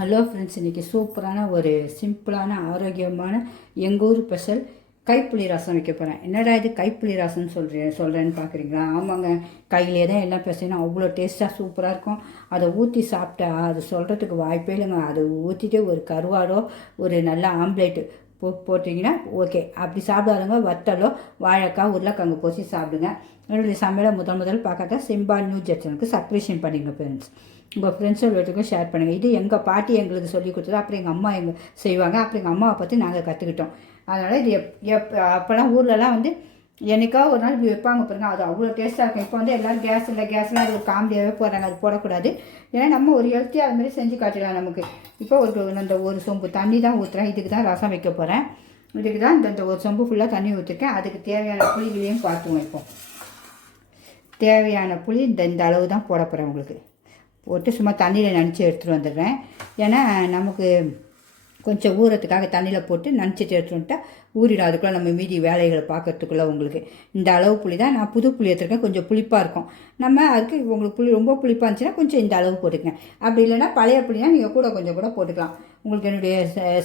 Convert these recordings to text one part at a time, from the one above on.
Hello friends, இன்றைக்கி சூப்பரான ஒரு சிம்பிளான ஆரோக்கியமான எங்கள் ஊர் ஸ்பெஷல் கைப்புளி ரசம் வைக்க போகிறேன். என்னடா இது கைப்புளி ரசம்னு சொல்கிறேன்னு பார்க்குறீங்களா? ஆமாங்க, கையிலே தான் எல்லாம் பேசணும். அவ்வளோ டேஸ்ட்டாக சூப்பராக இருக்கும். அதை ஊற்றி சாப்பிட்டா அது சொல்கிறதுக்கு வாய்ப்பே இல்லைங்க. அதை ஊற்றிட்டு ஒரு கருவாடோ ஒரு நல்ல ஆம்லேட்டு போட்டிங்கன்னா ஓகே. அப்படி சாப்பிடாதவங்க வத்தலோ வாழைக்காய் உருளைக்கிழங்கு போச்சு சாப்பிடுங்க. என்னுடைய சமையலை முதல் பார்க்காட்டா சிம்பா நியூஸ் ஜெர்சனுக்கு சப்ஸ்கிரிப்ஷன் பண்ணிங்க ஃப்ரெண்ட்ஸ். உங்கள் ஃப்ரெண்ட்ஸும் ஷேர் பண்ணுங்கள். இது எங்கள் பாட்டி எங்களுக்கு சொல்லி கொடுத்தது. அப்புறம் எங்கள் அம்மா செய்வாங்க. அப்புறம் எங்கள் அம்மாவை பற்றி நாங்கள் கற்றுக்கிட்டோம். அதனால் இது அப்போல்லாம் ஊர்லலாம் என்றைக்கா ஒரு நாள் இப்படி வைப்பாங்க பாருங்க, அது அவ்வளோ டேஸ்ட்டாக இருக்கும். இப்போ எல்லோரும் கேஸ்லாம் அது ஒரு காமெடியாகவே போடுறாங்க. அது போடக்கூடாது. ஏன்னா நம்ம ஒரு ஹெல்த்தியாக அது மாதிரி செஞ்சு காட்டிடலாம். நமக்கு இப்போ ஒரு சொம்பு தண்ணி தான் ஊற்றுறேன். இதுக்கு தான் ரசம் வைக்க போகிறேன். இதுக்கு தான் இந்த ஒரு சொம்பு ஃபுல்லாக தண்ணி ஊற்றிருக்கேன். அதுக்கு தேவையான புளிகளையும் பார்த்துவோம். இப்போ தேவையான புளி இந்த அளவு தான் போட போகிறேன். உங்களுக்கு போட்டு சும்மா தண்ணியில் நனைச்சி எடுத்துகிட்டு வந்துடுறேன். ஏன்னா நமக்கு கொஞ்சம் ஊறத்துக்காக தண்ணியில் போட்டு நனைச்சிட்டு எடுத்துகிட்டு வந்துட்டால் ஊறிடும். அதுக்குள்ளே நம்ம மீதி வேலைகளை பார்க்கறதுக்குள்ளே உங்களுக்கு இந்த அளவு புளி தான். நான் புது புளி எடுத்துருக்கேன். கொஞ்சம் புளிப்பாக இருக்கும். நம்ம அதுக்கு உங்களுக்கு புளி ரொம்ப புளிப்பாக இருந்துச்சுன்னா கொஞ்சம் இந்த அளவு போட்டுக்கங்க. அப்படி இல்லைன்னா பழைய புளினா நீங்கள் கொஞ்சம் கூட போட்டுக்கலாம். உங்களுக்கு என்னுடைய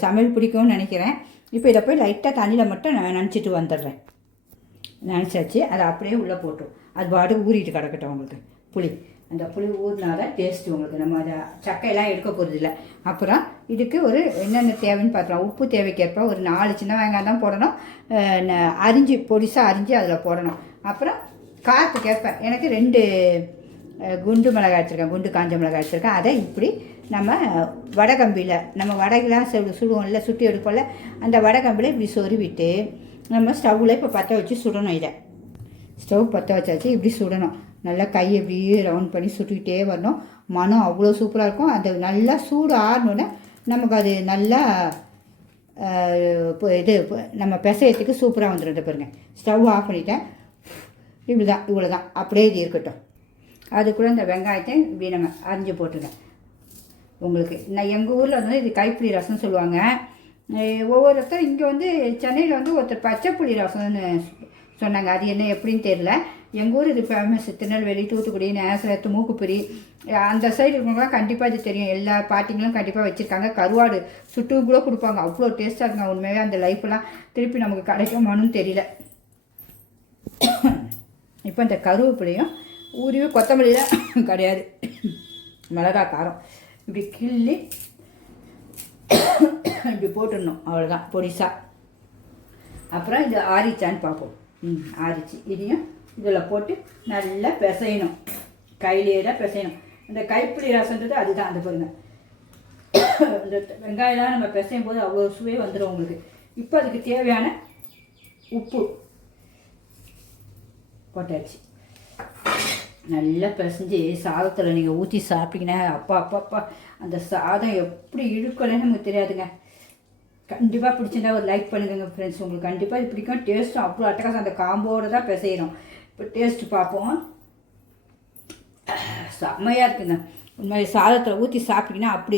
சமையல் பிடிக்கும்னு நினைக்கிறேன். இப்போ இதை போய் லைட்டாக தண்ணியில் மட்டும் நினச்சிட்டு வந்துடுறேன். நினச்சாச்சு. அதை அப்படியே உள்ளே போட்டோம். அது பாட்டு ஊறிட்டு கிடக்கட்டும். உங்களுக்கு புளி அந்த புளி ஊறினாதான் டேஸ்ட்டு உங்களுக்கு. நம்ம அதை சக்கையெல்லாம் எடுக்க போகிறது இல்லை. அப்புறம் இதுக்கு ஒரு என்னென்ன தேவைன்னு பார்க்கலாம். உப்பு தேவைக்கேற்ப ஒரு 4 சின்ன வெங்காயம் தான் போடணும். பொடிசாக அரிஞ்சு அதில் போடணும். அப்புறம் காரத்துக்கேற்ப எனக்கு 2 குண்டு மிளகாய் எடுத்துருக்கேன். குண்டு காஞ்ச மிளகாய் எடுத்துருக்கேன். அதை இப்படி நம்ம வடகம்பியில் நம்ம வடகெலாம் சுடுவோம்ல, சுட்டி எடுப்போம்ல, அந்த வடகம்பியில் இப்படி சொருவிட்டு நம்ம ஸ்டவ்வில் இப்போ பற்ற வச்சு சுடணும். இதை ஸ்டவ் பற்ற வச்சாச்சு. இப்படி சுடணும். நல்லா கையை இப்படியே ரவுண்ட் பண்ணி சுட்டுக்கிட்டே வரணும். மனம் அவ்வளோ சூப்பராக இருக்கும். அது நல்லா சூடு ஆறணுன்னே நமக்கு அது நல்லா நம்ம பிசையத்துக்கு சூப்பராக வந்துடும். பாருங்கள், ஸ்டவ் ஆஃப் பண்ணிட்டேன். இவ்வளோ தான் அப்படியே இது இருக்கட்டும். அதுக்குள்ளே இந்த வெங்காயத்தை இப்படி நம்ம அரிஞ்சு போட்டுருக்கேன். உங்களுக்கு நான் எங்கள் ஊரில் இது கைப்புளி ரசம் சொல்லுவாங்க. ஒவ்வொருத்தர் இங்கே சென்னையில் ஒருத்தர் பச்சை புளி ரசம்னு சொன்னாங்க. அது என்ன எப்படின்னு தெரியல. எங்கள் ஊர் இது ஃபேமஸ். திருநெல்வேலி, தூத்துக்குடி, நேசரத்து, மூக்குப்பிரி அந்த சைடு இருக்கவங்களாம் கண்டிப்பாக இது தெரியும். எல்லா பாட்டிங்களும் கண்டிப்பாக வச்சுருக்காங்க. கருவாடு சுட்டு கூட கொடுப்பாங்க. அவ்வளோ டேஸ்ட்டாக இருக்குங்க. உண்மையாக அந்த லைஃப்லாம் திருப்பி நமக்கு கிடைக்குமான்னு தெரியல. இப்போ இந்த கருவேப்பிலையும் ஊறியும் கொத்தமல்லிலாம் கிடையாது, மிளகா காரம் இப்படி கிள்ளி இப்படி போட்டுடணும். அவ்வளோதான், பொடிசா. அப்புறம் இது ஆரிச்சான்னு பார்ப்போம். ஆரிச்சு இதையும் இதில் போட்டு நல்லா பிசையணும். கையிலே தான் பிசையணும். இந்த கைப்பிடி ரசன்றது அதுதான். அந்த பாருங்க, இந்த வெங்காயம்லாம் நம்ம பிசையும் போது அவ்வளோ சுவை வந்துடும் உங்களுக்கு. இப்போ அதுக்கு தேவையான உப்பு போட்டாச்சு. நல்லா பிசைஞ்சு சாதத்தில் நீங்கள் ஊற்றி சாப்பிட்டீங்கன்னா அப்பா அந்த சாதம் எப்படி இழுக்கலன்னு நமக்கு தெரியாதுங்க. கண்டிப்பாக பிடிச்சிருந்தா ஒரு லைக் பண்ணுங்க ஃப்ரெண்ட்ஸ். உங்களுக்கு கண்டிப்பாக இது பிடிக்கும். டேஸ்ட்டும் அவ்வளோ அட்டகாசம். அந்த காம்போடு தான் பிசையணும். இப்போ டேஸ்ட்டு பார்ப்போம். செம்மையாக இருக்குங்க. உண்மையை சாதத்தில் ஊற்றி சாப்பிட்டீங்கன்னா அப்படி